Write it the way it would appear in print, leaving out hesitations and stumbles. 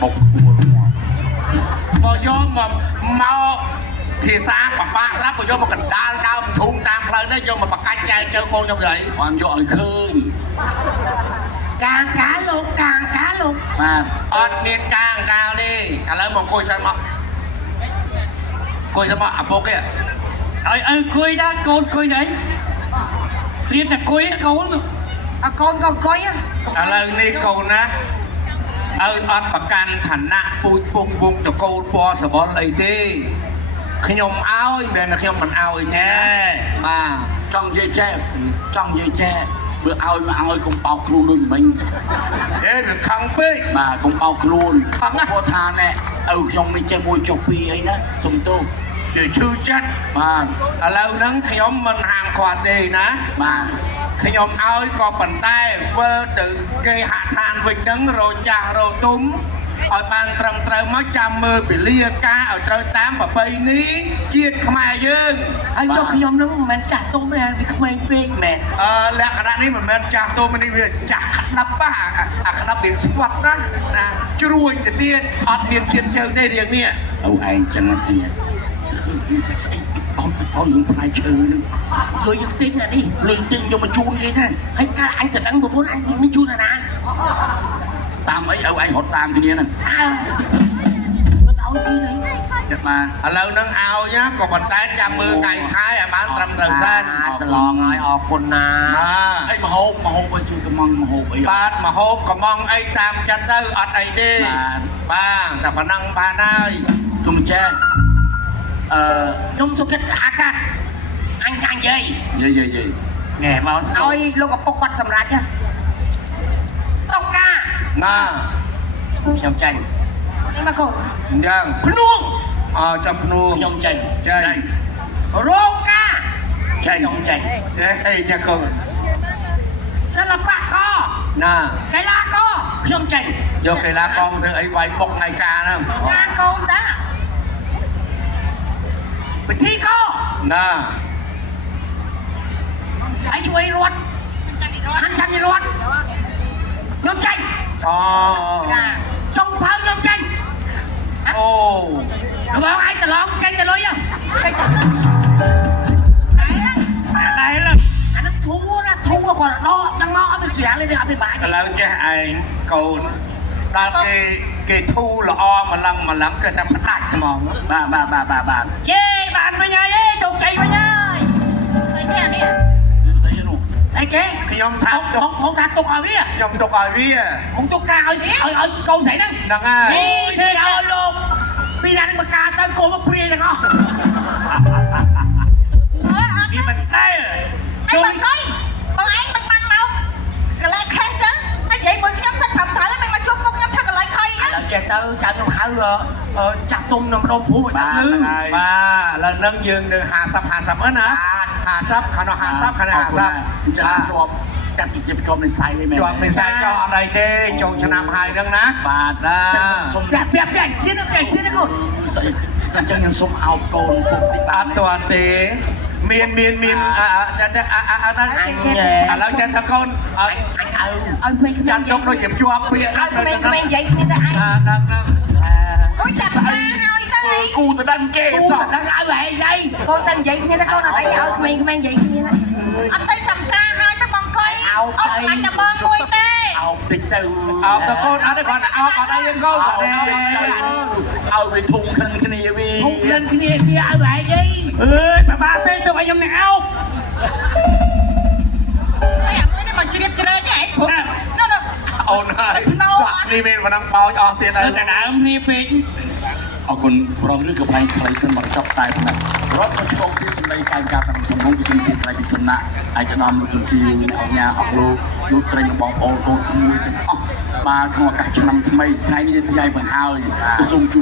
បុកពួលមកក៏យកមកភាសាបបាក់ស្រាប់ក៏យកមកកណ្ដាលដើមធុងតាមផ្លូវនេះយកមកបកាច់ចែកជើកូនខ្ញុំស្រីបានយកឲ្យឃើញកាងកាលោកបាទអត់មានកាងកាលទេឥឡូវមកអង្គុយសិនមកអង្គុយទៅមកអាពុកគេឲ្យអង្គុយដែរកូនអង្គុយដែររៀនតែអង្គុយកូនអាកូនក៏អង្គុយឥឡូវនេះកូនណាអត់ប្រកាន់ឋានៈពូជពុកវងតកូលពណ៌សបល់អីទេខ្ញុំឲ្យតែខ្ញុំមិនឲ្យទេណាបាទចង់និយាយចែបើឲ្យកុំបោកខ្លួនដូចមិញវាខឹងពេកបាទកុំបោកខ្លួនខឹងព្រោះថាណែឪខ្ញុំនេះចេះមួយចុះពីរអីណាសុំទោសវាឈឺចិត្តបាទឥឡូវហ្នឹងខ្ញុំមិនហាមគាត់ទេណាបាទខ្ញុំឲ្យក៏ប៉ុន្តែធ្វើទៅគេហាក់ឋានវិញហ្នឹងរចាស់រទុំឲ្យបានត្រឹមត្រូវមកចាំមើលពលិយការឲ្យត្រូវតាមប្រពៃណីជាតិខ្មែរយើងហើយចុះខ្ញុំនឹងមិនមែនចាស់ទុំទេវាក្មេងពេកមែនលក្ខណៈនេះមិនមែនចាស់ទុំនេះវាចាស់ក្តាប់អាក្តាប់រៀងស្វាត់ណាជ្រួញទៅទៀតអត់មានជាតិជើងទេរៀងនេះឪឯងចឹងទេស្អីអត់យើងផ្នែកឈើនឹងលុយយើងទិញអានេះលុយទិញយកមកជូនគេទេហើយកាលអញទៅដឹងប្រពន្ធអញមិនជូនអាណាតាមអីឪឯងរត់តាមគ្នាហ្នឹងមិនឲ្យស៊ីទេចាបាទឥឡូវហ្នឹងឲ្យណាក៏ប៉ុន្តែចាំមើលថ្ងៃខែឲ្យបានត្រឹមត្រូវសិនប្រឡងឲ្យអរគុណណាអីមហូបឲ្យជួយកំងមហូបអីបាទមហូបកំងអីតាមចិត្តទៅអត់អីទេបាទតែប៉ុណ្ណឹងបានហើយគុំចាខ្ញុំសុខចិត្តអាកាសអញនិយាយណែមកឲ្យលោកឪពុកគាត់សម្រេចណាតុកាណាខ្ញុំចាញ់នេះមកកូនយ៉ាងភ្នួងចាំភ្នួងខ្ញុំចាញ់រោកាខ្ញុំចាញ់អីចាកូនសិល្បករណាកីឡាករខ្ញុំចាញ់យកកីឡាករធ្វើអីវាយបុកថ្ងៃការហ្នឹងណាកូនតាពិធីករណាហើយជួយរត់ហាន់ចាន់រត់ខ្ញុំចាញ់ចុងភៅខ្ញុំចាញ់អូបងឯងត្រឡងចាញ់ទៅលុយចាញ់ទៅស្អីដែរឡើយអានឹងធូណាធូគាត់ដកទាំងមកអត់ទៅស្រាលទេអត់ទៅបាច់ឥឡូវចេះឯងកូនដល់គេធូល្អម្លឹងគឺតែផ្ដាច់ហ្មងបាទយេបានវិញហើយជោគជ័យវិញហើយនេះអីគេខ្ញុំថាមកថាទុកឲ្យវាខ្ញុំទុកឲ្យវាខ្ញុំទុកការឲ្យកូនស្រីហ្នឹងហ្នឹងហើយធ្វើឲ្យលោកពីណាមកការទៅកូនមកព្រាយទាំងអស់វាមិនដែរអីបងកុយបងឯងមិនបានមកកលែខេះចឹងហើយនិយាយមួយខ្ញុំសិតតាមត្រូវមិនមកជួបមុខខ្ញុំថាកលែខុយឥឡូវចេះទៅចាំខ្ញុំហៅចាស់ទុំនៅម្ដុំភូមិឲ្យដឹងលឺបាទឥឡូវហ្នឹងយើងនឹង50ហ្នឹងណា50ខាងនោះ50ខាងនេះ50ចាំជាប់កាត់ជាប់នៃសៃហ្នឹងមែនជាប់នៃសៃចោលអត់អីទេចូលឆ្នាំហើយហ្នឹងណាបាទសុំពាក់ជាតិកូនស្អីអញ្ចឹងខ្ញុំសុំអោបកូនពុកតិចអត់ទាន់ទេមានចាអត់ឥឡូវចាតកូនឲ្យក្មេងៗចាំទុកដូចជាជាប់ពាក្យឲ្យក្មេងៗនិយាយគ្នាទៅឯងហ្នឹងអូយចាប់តាហើយទៅគូទៅដឹងគេសោះដឹងឲ្យឯងយាយកូនតែនិយាយគ្នាទៅកូនអត់អីឲ្យក្មេងៗនិយាយគ្នាអត់ទៅចាំការហើយទៅបងកុយអត់ខ្លាចតែបងមួយទេអោបតិចទៅអោបតកូនអត់ទេគាត់អោបអត់អីយើងកូនឲ្យវាធុំខឹងគ្នាវាធុំខឹងគ្នាវាឲ្យឯងអើយបាពេកទៅឲ្យខ្ញុំនឹងអោបអាមួយនេះមកជ្រៀតជ្រែកឯងអូនហើយសាក់នេះមានប៉ុណ្ណឹងបោចអស់ទៀតហើយតែដើមគ្នាពេកអរគុណប្រងឬក៏ផ្លែខ្លីសិនមកចប់តែប៉ុណ្ណឹងរត់មកឆ្លងពីសម្ដីកាយការទាំងសំណងពីជំនាញស្រីពីសំណាក់ឯកឧត្តមលោកជំទាវអង្គញាអស់លោកត្រីបងប្អូនកូនគ្នាទាំងអស់បាទក្នុងឱកាសឆ្នាំថ្មីថ្ងៃនេះថ្ងៃបង្ហើយសូម